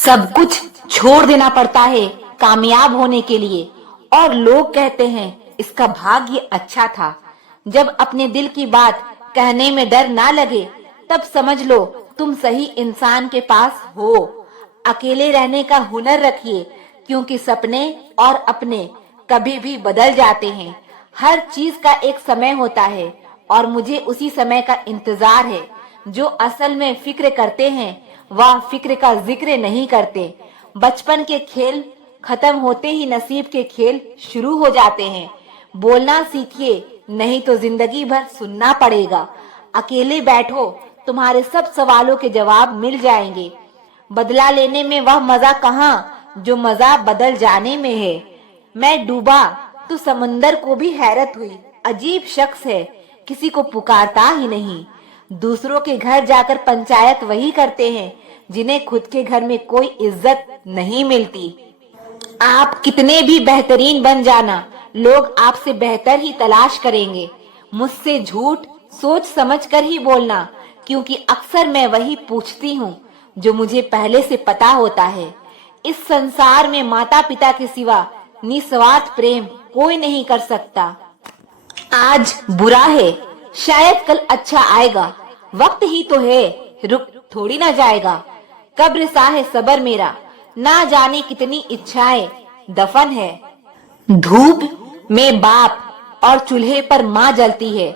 सब कुछ छोड़ देना पड़ता है कामयाब होने के लिए। और लोग कहते हैं इसका भाग्य अच्छा था। जब अपने दिल की बात कहने में डर ना लगे, तब समझ लो तुम सही इंसान के पास हो। अकेले रहने का हुनर रखिए, क्योंकि सपने और अपने कभी भी बदल जाते हैं। हर चीज का एक समय होता है और मुझे उसी समय का इंतजार है। जो असल में फिक्र करते हैं वह फिक्र का जिक्र नहीं करते। बचपन के खेल खत्म होते ही नसीब के खेल शुरू हो जाते हैं। बोलना सीखिए, नहीं तो जिंदगी भर सुनना पड़ेगा। अकेले बैठो, तुम्हारे सब सवालों के जवाब मिल जाएंगे। बदला लेने में वह मजा कहाँ जो मजा बदल जाने में है। मैं डूबा तो समंदर को भी हैरत हुई। अजीब शख्स है, किसी को पुकारता ही नहीं। दूसरों के घर जाकर पंचायत वही करते हैं जिन्हें खुद के घर में कोई इज्जत नहीं मिलती। आप कितने भी बेहतरीन बन जाना, लोग आपसे बेहतर ही तलाश करेंगे। मुझसे झूठ सोच समझ कर ही बोलना, क्योंकि अक्सर मैं वही पूछती हूँ जो मुझे पहले से पता होता है। इस संसार में माता पिता के सिवा निस्वार्थ प्रेम कोई नहीं कर सकता। आज बुरा है, शायद कल अच्छा आएगा। वक्त ही तो है, रुक थोड़ी ना जाएगा। कब्र सा है सबर मेरा, ना जाने कितनी इच्छाएं दफन है। धूप में बाप और चूल्हे पर माँ जलती है,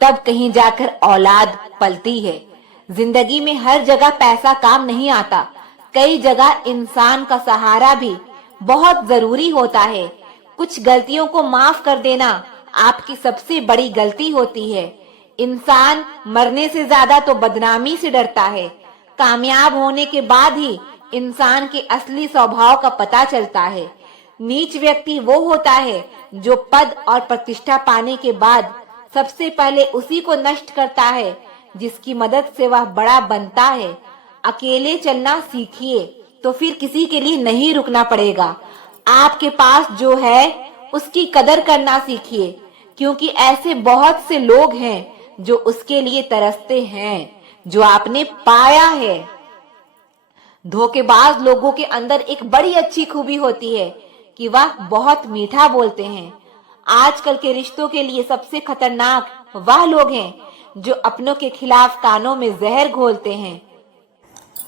तब कहीं जाकर औलाद पलती है। जिंदगी में हर जगह पैसा काम नहीं आता। कई जगह इंसान का सहारा भी बहुत जरूरी होता है। कुछ गलतियों को माफ कर देना आपकी सबसे बड़ी गलती होती है। इंसान मरने से ज्यादा तो बदनामी से डरता है। कामयाब होने के बाद ही इंसान के असली स्वभाव का पता चलता है। नीच व्यक्ति वो होता है जो पद और प्रतिष्ठा पाने के बाद सबसे पहले उसी को नष्ट करता है जिसकी मदद से वह बड़ा बनता है। अकेले चलना सीखिए, तो फिर किसी के लिए नहीं रुकना पड़ेगा। आपके पास जो है उसकी कदर करना सीखिए, क्योंकि ऐसे बहुत से लोग हैं जो उसके लिए तरसते हैं जो आपने पाया है। धोखेबाज लोगों के अंदर एक बड़ी अच्छी खूबी होती है कि वह बहुत मीठा बोलते हैं। आजकल के रिश्तों के लिए सबसे खतरनाक वह लोग हैं जो अपनों के खिलाफ कानों में जहर घोलते हैं।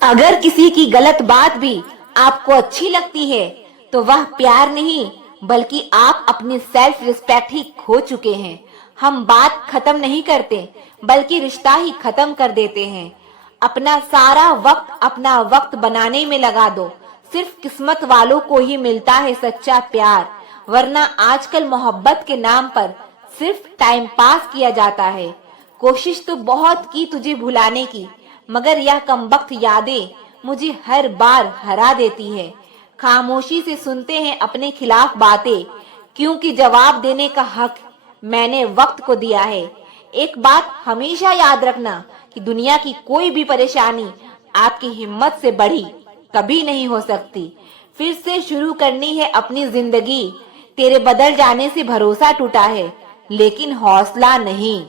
अगर किसी की गलत बात भी आपको अच्छी लगती है, तो वह प्यार नहीं बल्कि आप अपनी सेल्फ रिस्पेक्ट ही खो चुके हैं। हम बात खत्म नहीं करते, बल्कि रिश्ता ही खत्म कर देते हैं। अपना सारा वक्त अपना वक्त बनाने में लगा दो। सिर्फ किस्मत वालों को ही मिलता है सच्चा प्यार, वरना आजकल मोहब्बत के नाम पर सिर्फ टाइम पास किया जाता है। कोशिश तो बहुत की तुझे भुलाने की, मगर यह कमबख्त यादें मुझे हर बार हरा देती है। खामोशी से सुनते हैं अपने खिलाफ बातें, क्योंकि जवाब देने का हक मैंने वक्त को दिया है। एक बात हमेशा याद रखना कि दुनिया की कोई भी परेशानी आपकी हिम्मत से बढ़ी कभी नहीं हो सकती। फिर से शुरू करनी है अपनी जिंदगी। तेरे बदल जाने से भरोसा टूटा है, लेकिन हौसला नहीं।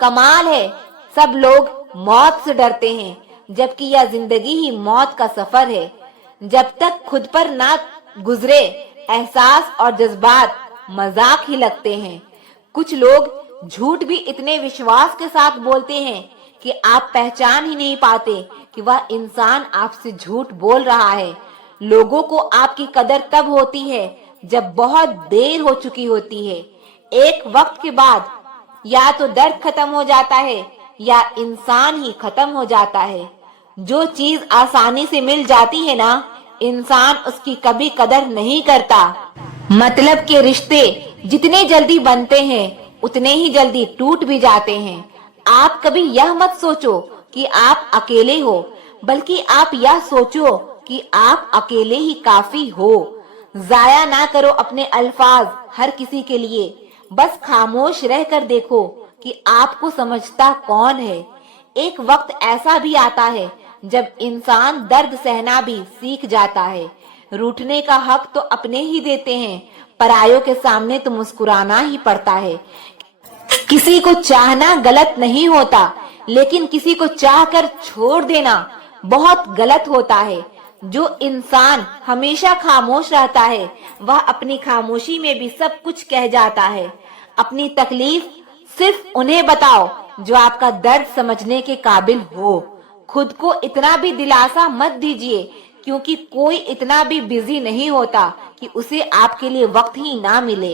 कमाल है, सब लोग मौत से डरते हैं, जबकि यह जिंदगी ही मौत का सफर है। जब तक खुद पर ना गुजरे, एहसास और जज्बात मजाक ही लगते हैं। कुछ लोग झूठ भी इतने विश्वास के साथ बोलते हैं कि आप पहचान ही नहीं पाते कि वह इंसान आपसे झूठ बोल रहा है। लोगों को आपकी कदर तब होती है जब बहुत देर हो चुकी होती है। एक वक्त के बाद या तो दर्द खत्म हो जाता है या इंसान ही खत्म हो जाता है। जो चीज आसानी से मिल जाती है ना, इंसान उसकी कभी कदर नहीं करता। मतलब के रिश्ते जितने जल्दी बनते हैं उतने ही जल्दी टूट भी जाते हैं। आप कभी यह मत सोचो कि आप अकेले हो, बल्कि आप यह सोचो कि आप अकेले ही काफी हो। जाया ना करो अपने अल्फाज हर किसी के लिए। बस खामोश रहकर देखो कि आपको समझता कौन है। एक वक्त ऐसा भी आता है जब इंसान दर्द सहना भी सीख जाता है। रूठने का हक तो अपने ही देते हैं, परायों के सामने तो मुस्कुराना ही पड़ता है। किसी को चाहना गलत नहीं होता, लेकिन किसी को चाहकर छोड़ देना बहुत गलत होता है। जो इंसान हमेशा खामोश रहता है वह अपनी खामोशी में भी सब कुछ कह जाता है। अपनी तकलीफ सिर्फ उन्हें बताओ जो आपका दर्द समझने के काबिल हो। खुद को इतना भी दिलासा मत दीजिए, क्योंकि कोई इतना भी बिजी नहीं होता कि उसे आपके लिए वक्त ही ना मिले।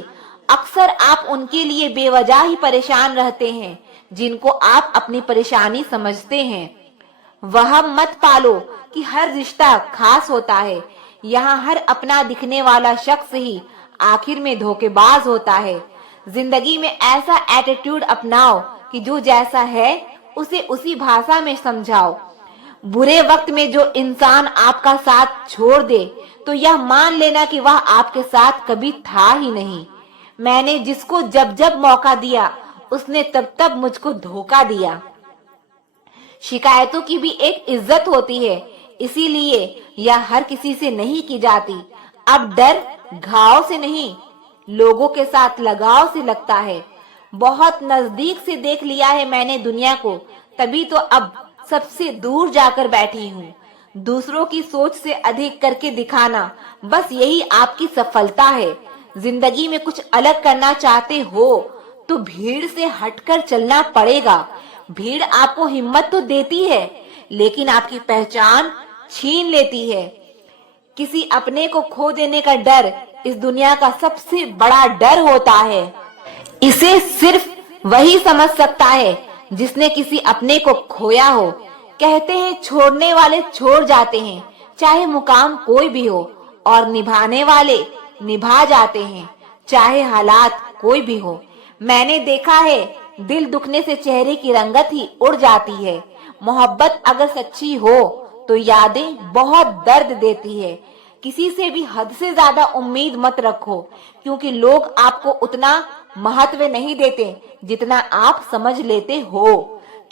अक्सर आप उनके लिए बेवजह ही परेशान रहते हैं जिनको आप अपनी परेशानी समझते हैं। वहम मत पालो कि हर रिश्ता खास होता है। यहाँ हर अपना दिखने वाला शख्स ही आखिर में धोखेबाज होता है। जिंदगी में ऐसा एटीट्यूड अपनाओ कि जो जैसा है उसे उसी भाषा में समझाओ। बुरे वक्त में जो इंसान आपका साथ छोड़ दे तो यह मान लेना कि वह आपके साथ कभी था ही नहीं। मैंने जिसको जब जब मौका दिया उसने तब तब मुझको धोखा दिया। शिकायतों की भी एक इज्जत होती है, इसीलिए यह हर किसी से नहीं की जाती। अब डर घाव से नहीं, लोगों के साथ लगाव से लगता है। बहुत नजदीक से देख लिया है मैंने दुनिया को, तभी तो अब सबसे दूर जाकर बैठी हूँ। दूसरों की सोच से अधिक करके दिखाना, बस यही आपकी सफलता है। जिंदगी में कुछ अलग करना चाहते हो तो भीड़ से हटकर चलना पड़ेगा। भीड़ आपको हिम्मत तो देती है, लेकिन आपकी पहचान छीन लेती है। किसी अपने को खो देने का डर इस दुनिया का सबसे बड़ा डर होता है। इसे सिर्फ वही समझ सकता है जिसने किसी अपने को खोया हो। कहते हैं छोड़ने वाले छोड़ जाते हैं, चाहे मुकाम कोई भी हो, और निभाने वाले निभा जाते हैं, चाहे हालात कोई भी हो। मैंने देखा है दिल दुखने से चेहरे की रंगत ही उड़ जाती है। मोहब्बत अगर सच्ची हो तो यादें बहुत दर्द देती है। किसी से भी हद से ज्यादा उम्मीद मत रखो, क्योंकि लोग आपको उतना महत्व नहीं देते जितना आप समझ लेते हो।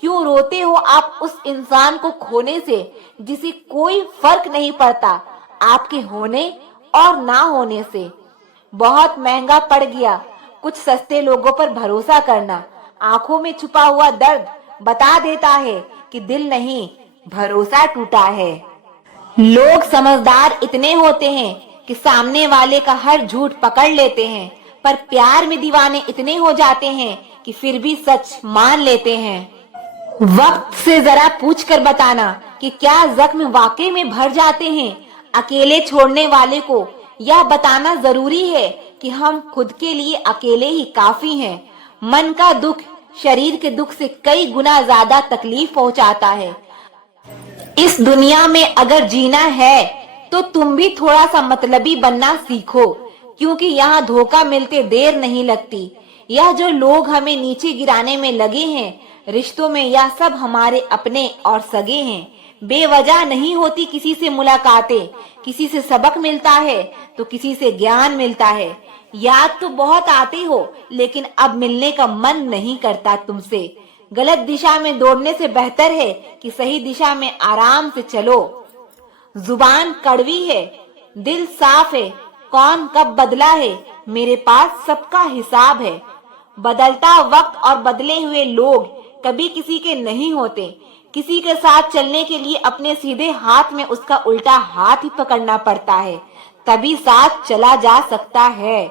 क्यों रोते हो आप उस इंसान को खोने से जिसे कोई फर्क नहीं पड़ता आपके होने और ना होने से। बहुत महंगा पड़ गया कुछ सस्ते लोगों पर भरोसा करना। आंखों में छुपा हुआ दर्द बता देता है कि दिल नहीं, भरोसा टूटा है। लोग समझदार इतने होते हैं कि सामने वाले का हर झूठ पकड़ लेते हैं, पर प्यार में दीवाने इतने हो जाते हैं कि फिर भी सच मान लेते हैं। वक्त से जरा पूछ कर बताना कि क्या जख्म वाकई में भर जाते हैं। अकेले छोड़ने वाले को यह बताना जरूरी है कि हम खुद के लिए अकेले ही काफी हैं। मन का दुख शरीर के दुख से कई गुना ज्यादा तकलीफ पहुंचाता है। इस दुनिया में अगर जीना है तो तुम भी थोड़ा सा मतलबी बनना सीखो, क्योंकि यहाँ धोखा मिलते देर नहीं लगती। यह जो लोग हमें नीचे गिराने में लगे हैं, रिश्तों में यह सब हमारे अपने और सगे हैं। बेवजह नहीं होती किसी से मुलाकातें, किसी से सबक मिलता है तो किसी से ज्ञान मिलता है। याद तो बहुत आते हो, लेकिन अब मिलने का मन नहीं करता तुमसे। गलत दिशा में दौड़ने से बेहतर है कि सही दिशा में आराम से चलो। जुबान कड़वी है, दिल साफ है, कौन कब बदला है मेरे पास सबका हिसाब है। बदलता वक्त और बदले हुए लोग कभी किसी के नहीं होते। किसी के साथ चलने के लिए अपने सीधे हाथ में उसका उल्टा हाथ ही पकड़ना पड़ता है, तभी साथ चला जा सकता है।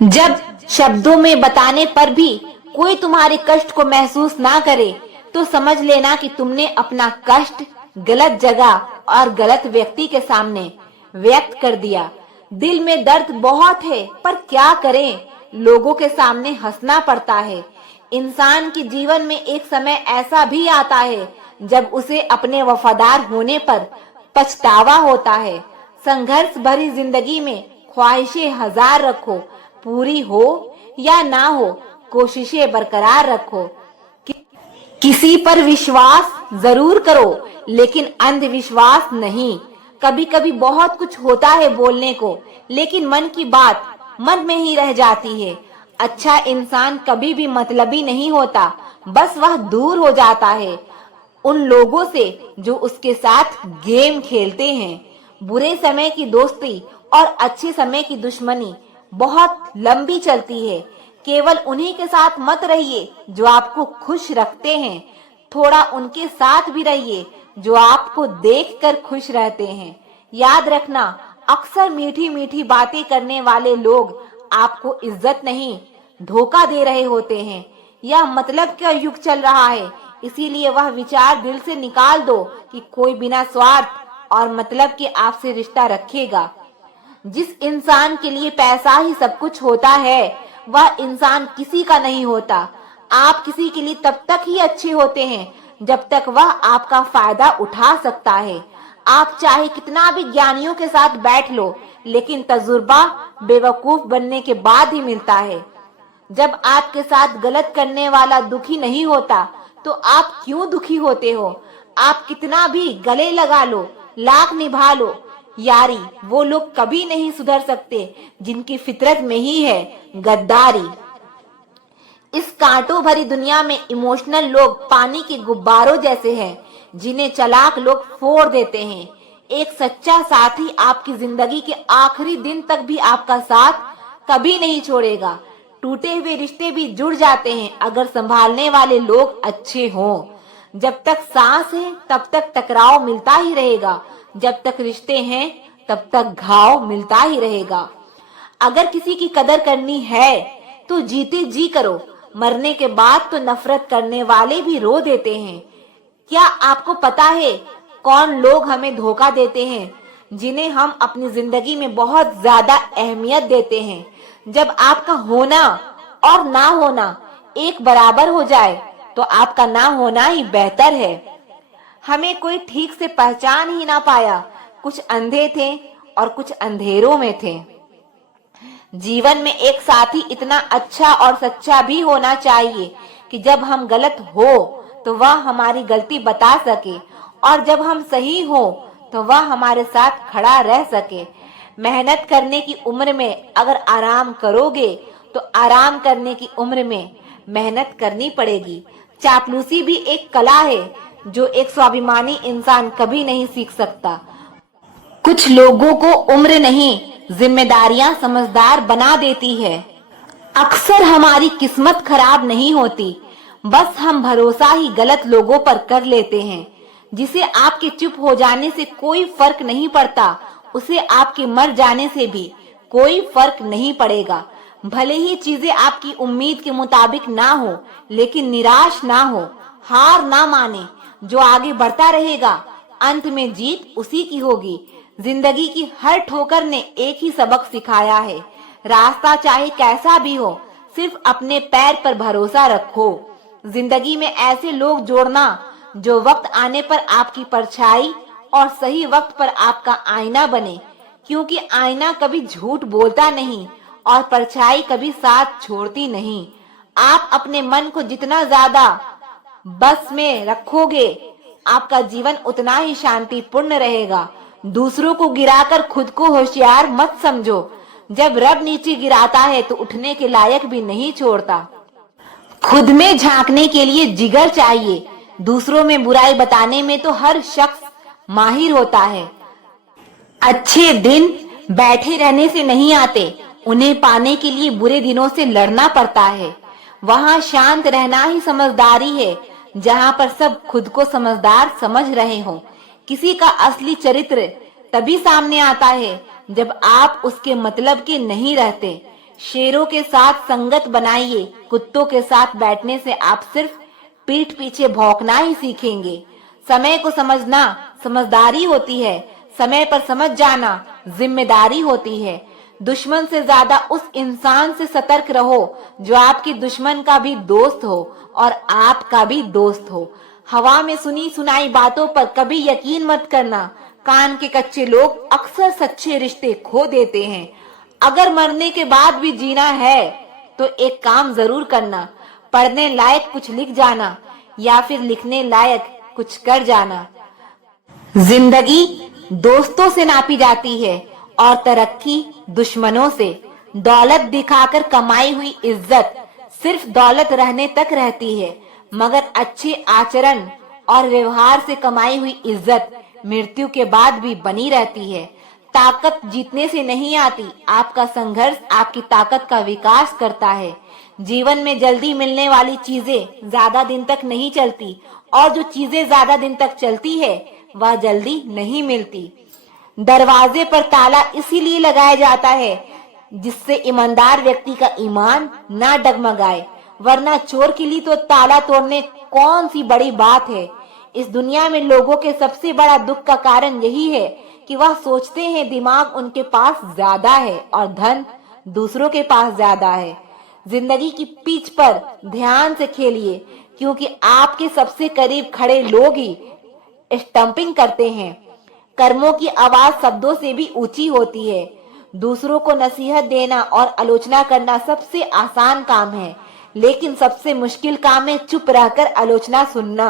जब शब्दों में बताने पर भी कोई तुम्हारे कष्ट को महसूस ना करे तो समझ लेना कि तुमने अपना कष्ट गलत जगह और गलत व्यक्ति के सामने व्यक्त कर दिया। दिल में दर्द बहुत है, पर क्या करें, लोगों के सामने हंसना पड़ता है। इंसान के जीवन में एक समय ऐसा भी आता है जब उसे अपने वफादार होने पर पछतावा होता है। संघर्ष भरी जिंदगी में ख्वाहिशें हजार रखो, पूरी हो या ना हो कोशिशें बरकरार रखो। किसी पर विश्वास जरूर करो, लेकिन अंधविश्वास नहीं। कभी कभी बहुत कुछ होता है बोलने को, लेकिन मन की बात मन में ही रह जाती है। अच्छा इंसान कभी भी मतलबी नहीं होता, बस वह दूर हो जाता है उन लोगों से जो उसके साथ गेम खेलते हैं। बुरे समय की दोस्ती और अच्छे समय की दुश्मनी बहुत लंबी चलती है। केवल उन्हीं के साथ मत रहिए जो आपको खुश रखते हैं, थोड़ा उनके साथ भी रहिए जो आपको देखकर खुश रहते हैं। याद रखना, अक्सर मीठी मीठी बातें करने वाले लोग आपको इज्जत नहीं, धोखा दे रहे होते हैं। यह मतलब का युग चल रहा है, इसीलिए वह विचार दिल से निकाल दो कि कोई बिना स्वार्थ और मतलब के आपसे रिश्ता रखेगा। जिस इंसान के लिए पैसा ही सब कुछ होता है, वह इंसान किसी का नहीं होता। आप किसी के लिए तब तक ही अच्छे होते हैं जब तक वह आपका फायदा उठा सकता है। आप चाहे कितना भी ज्ञानियों के साथ बैठ लो, लेकिन तजुर्बा बेवकूफ बनने के बाद ही मिलता है। जब आपके साथ गलत करने वाला दुखी नहीं होता, तो आप क्यों दुखी होते हो? आप कितना भी गले लगा लो, लाख निभा लो यारी, वो लोग कभी नहीं सुधर सकते जिनकी फितरत में ही है गद्दारी। इस कांटों भरी दुनिया में इमोशनल लोग पानी के गुब्बारों जैसे हैं, जिन्हें चालाक लोग फोड़ देते हैं। एक सच्चा साथी आपकी जिंदगी के आखिरी दिन तक भी आपका साथ कभी नहीं छोड़ेगा। टूटे हुए रिश्ते भी जुड़ जाते हैं अगर संभालने वाले लोग अच्छे हों। जब तक सांस है तब तक टकराव मिलता ही रहेगा, जब तक रिश्ते हैं तब तक घाव मिलता ही रहेगा। अगर किसी की कदर करनी है तो जीते जी करो, मरने के बाद तो नफरत करने वाले भी रो देते हैं। क्या आपको पता है कौन लोग हमें धोखा देते हैं? जिन्हें हम अपनी जिंदगी में बहुत ज्यादा अहमियत देते हैं। जब आपका होना और ना होना एक बराबर हो जाए तो आपका ना होना ही बेहतर है। हमें कोई ठीक से पहचान ही ना पाया, कुछ अंधे थे और कुछ अंधेरों में थे। जीवन में एक साथी इतना अच्छा और सच्चा भी होना चाहिए कि जब हम गलत हो तो वह हमारी गलती बता सके, और जब हम सही हो तो वह हमारे साथ खड़ा रह सके। मेहनत करने की उम्र में अगर आराम करोगे तो आराम करने की उम्र में मेहनत करनी पड़ेगी। चापलूसी भी एक कला है जो एक स्वाभिमानी इंसान कभी नहीं सीख सकता। कुछ लोगों को उम्र नहीं, जिम्मेदारियां समझदार बना देती है। अक्सर हमारी किस्मत खराब नहीं होती, बस हम भरोसा ही गलत लोगों पर कर लेते हैं। जिसे आपके चुप हो जाने से कोई फर्क नहीं पड़ता, उसे आपके मर जाने से भी कोई फर्क नहीं पड़ेगा। भले ही चीजें आपकी उम्मीद के मुताबिक ना हो, लेकिन निराश ना हो, हार ना माने। जो आगे बढ़ता रहेगा अंत में जीत उसी की होगी। जिंदगी की हर ठोकर ने एक ही सबक सिखाया है, रास्ता चाहे कैसा भी हो, सिर्फ अपने पैर पर भरोसा रखो। जिंदगी में ऐसे लोग जोड़ना जो वक्त आने पर आपकी परछाई और सही वक्त पर आपका आईना बने, क्योंकि आईना कभी झूठ बोलता नहीं और परछाई कभी साथ छोड़ती नहीं। आप अपने मन को जितना ज्यादा बस में रखोगे, आपका जीवन उतना ही शांतिपूर्ण रहेगा। दूसरों को गिराकर खुद को होशियार मत समझो। जब रब नीचे गिराता है तो उठने के लायक भी नहीं छोड़ता। खुद में झांकने के लिए जिगर चाहिए, दूसरों में बुराई बताने में तो हर शख्स माहिर होता है। अच्छे दिन बैठे रहने से नहीं आते, उन्हें पाने के लिए बुरे दिनों से लड़ना पड़ता है। वहाँ शांत रहना ही समझदारी है, जहाँ पर सब खुद को समझदार समझ रहे हो। किसी का असली चरित्र तभी सामने आता है जब आप उसके मतलब के नहीं रहते। शेरों के साथ संगत बनाइए, कुत्तों के साथ बैठने से आप सिर्फ पीठ पीछे भौंकना ही सीखेंगे। समय को समझना समझदारी होती है, समय पर समझ जाना जिम्मेदारी होती है। दुश्मन से ज्यादा उस इंसान से सतर्क रहो जो आपके दुश्मन का भी दोस्त हो और आपका भी दोस्त हो। हवा में सुनी सुनाई बातों पर कभी यकीन मत करना। कान के कच्चे लोग अक्सर सच्चे रिश्ते खो देते हैं। अगर मरने के बाद भी जीना है तो एक काम जरूर करना, पढ़ने लायक कुछ लिख जाना या फिर लिखने लायक कुछ कर जाना। जिंदगी दोस्तों से नापी जाती है और तरक्की दुश्मनों से। दौलत दिखाकर कमाई हुई इज्जत सिर्फ दौलत रहने तक रहती है, मगर अच्छे आचरण और व्यवहार से कमाई हुई इज्जत मृत्यु के बाद भी बनी रहती है। ताकत जीतने से नहीं आती, आपका संघर्ष आपकी ताकत का विकास करता है। जीवन में जल्दी मिलने वाली चीजें ज्यादा दिन तक नहीं चलती और जो चीजें ज्यादा दिन तक चलती है वह जल्दी नहीं मिलती। दरवाजे पर ताला इसीलिए लगाया जाता है जिससे ईमानदार व्यक्ति का ईमान ना डगमगाए, वरना चोर के लिए तो ताला तोड़ने कौन सी बड़ी बात है। इस दुनिया में लोगों के सबसे बड़ा दुख का कारण यही है कि वह सोचते हैं दिमाग उनके पास ज्यादा है और धन दूसरों के पास ज्यादा है। जिंदगी की पिच पर ध्यान से खेलिए, क्योंकि आपके सबसे करीब खड़े लोग ही स्टंपिंग करते हैं। कर्मों की आवाज शब्दों से भी ऊंची होती है। दूसरों को नसीहत देना और आलोचना करना सबसे आसान काम है, लेकिन सबसे मुश्किल काम है चुप रहकर आलोचना सुनना।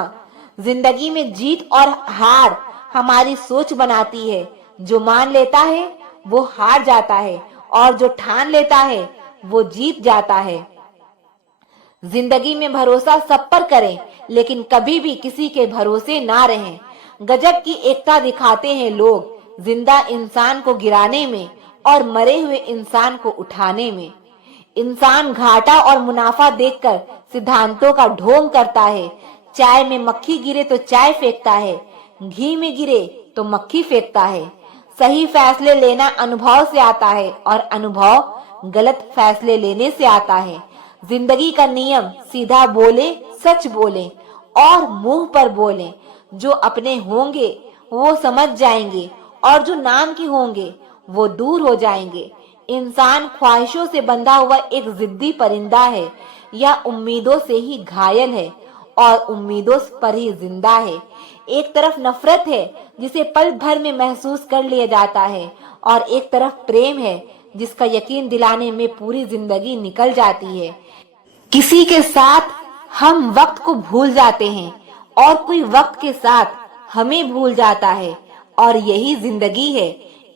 जिंदगी में जीत और हार हमारी सोच बनाती है। जो मान लेता है वो हार जाता है और जो ठान लेता है वो जीत जाता है। जिंदगी में भरोसा सब पर करें, लेकिन कभी भी किसी के भरोसे ना रहें। गजब की एकता दिखाते हैं लोग, जिंदा इंसान को गिराने में और मरे हुए इंसान को उठाने में। इंसान घाटा और मुनाफा देखकर सिद्धांतों का ढोंग करता है। चाय में मक्खी गिरे तो चाय फेंकता है, घी में गिरे तो मक्खी फेंकता है। सही फैसले लेना अनुभव से आता है और अनुभव गलत फैसले लेने से आता है। जिंदगी का नियम सीधा बोले, सच बोले और मुंह पर बोले। जो अपने होंगे वो समझ जाएंगे और जो नाम के होंगे वो दूर हो जाएंगे। इंसान ख्वाहिशों से बंधा हुआ एक जिद्दी परिंदा है, या उम्मीदों से ही घायल है और उम्मीदों पर ही जिंदा है। एक तरफ नफरत है जिसे पल भर में महसूस कर लिया जाता है, और एक तरफ प्रेम है जिसका यकीन दिलाने में पूरी जिंदगी निकल जाती है। किसी के साथ हम वक्त को भूल जाते हैं और कोई वक्त के साथ हमें भूल जाता है, और यही जिंदगी है।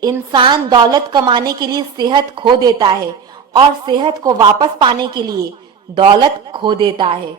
इंसान दौलत कमाने के लिए सेहत खो देता है और सेहत को वापस पाने के लिए दौलत खो देता है।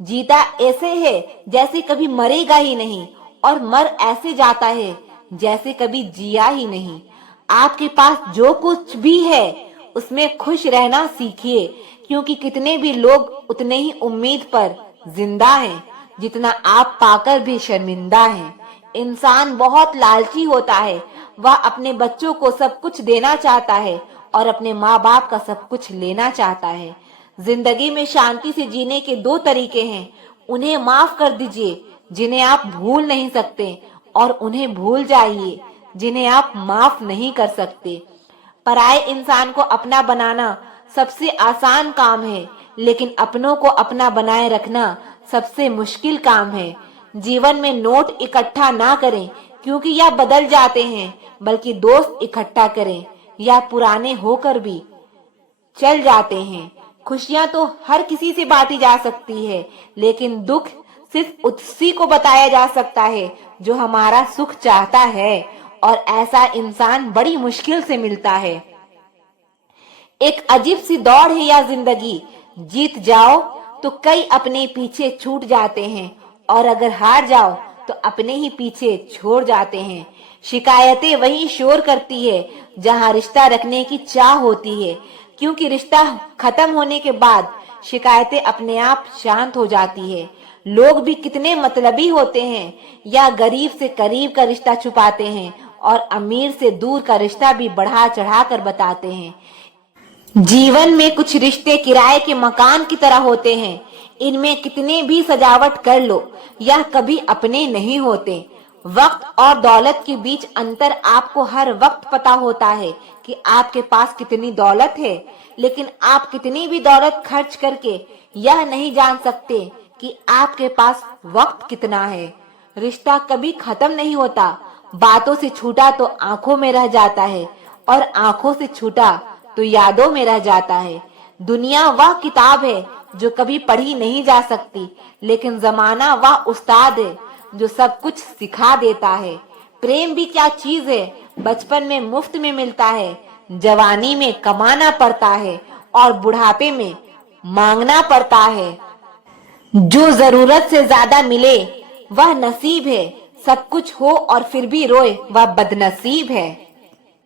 जीता ऐसे है जैसे कभी मरेगा ही नहीं, और मर ऐसे जाता है जैसे कभी जिया ही नहीं। आपके पास जो कुछ भी है उसमें खुश रहना सीखिए, क्योंकि कितने भी लोग उतने ही उम्मीद पर जिंदा हैं जितना आप पाकर भी शर्मिंदा हैं। इंसान बहुत लालची होता है। वह अपने बच्चों को सब कुछ देना चाहता है और अपने माँ बाप का सब कुछ लेना चाहता है। जिंदगी में शांति से जीने के दो तरीके हैं। उन्हें माफ कर दीजिए जिन्हें आप भूल नहीं सकते, और उन्हें भूल जाइए जिन्हें आप माफ नहीं कर सकते। पराये इंसान को अपना बनाना सबसे आसान काम है, लेकिन अपनों को अपना बनाए रखना सबसे मुश्किल काम है। जीवन में नोट इकट्ठा ना करें, क्योंकि यह बदल जाते हैं, बल्कि दोस्त इकट्ठा करें, या पुराने होकर भी चल जाते हैं। खुशियां तो हर किसी से बांटी जा सकती है, लेकिन दुख सिर्फ उसी को बताया जा सकता है जो हमारा सुख चाहता है, और ऐसा इंसान बड़ी मुश्किल से मिलता है। एक अजीब सी दौड़ है यह जिंदगी। जीत जाओ तो कई अपने पीछे छूट जाते हैं, और अगर हार जाओ तो अपने ही पीछे छोड़ जाते हैं। शिकायतें वही शोर करती है जहां रिश्ता रखने की चाह होती है, क्योंकि रिश्ता खत्म होने के बाद शिकायतें अपने आप शांत हो जाती है। लोग भी कितने मतलबी होते हैं, या गरीब से करीब का रिश्ता छुपाते हैं और अमीर से दूर का रिश्ता भी बढ़ा चढ़ा कर बताते हैं। जीवन में कुछ रिश्ते किराए के मकान की तरह होते हैं। इनमें कितने भी सजावट कर लो, यह कभी अपने नहीं होते। वक्त और दौलत के बीच अंतर आपको हर वक्त पता होता है कि आपके पास कितनी दौलत है, लेकिन आप कितनी भी दौलत खर्च करके यह नहीं जान सकते कि आपके पास वक्त कितना है। रिश्ता कभी खत्म नहीं होता। बातों से छूटा तो आंखों में रह जाता है, और आंखों से छूटा तो यादों में रह जाता है। दुनिया वह किताब है जो कभी पढ़ी नहीं जा सकती, लेकिन जमाना वह उस्ताद है जो सब कुछ सिखा देता है। प्रेम भी क्या चीज है, बचपन में मुफ्त में मिलता है, जवानी में कमाना पड़ता है, और बुढ़ापे में मांगना पड़ता है। जो जरूरत से ज्यादा मिले वह नसीब है, सब कुछ हो और फिर भी रोए वह बदनसीब है।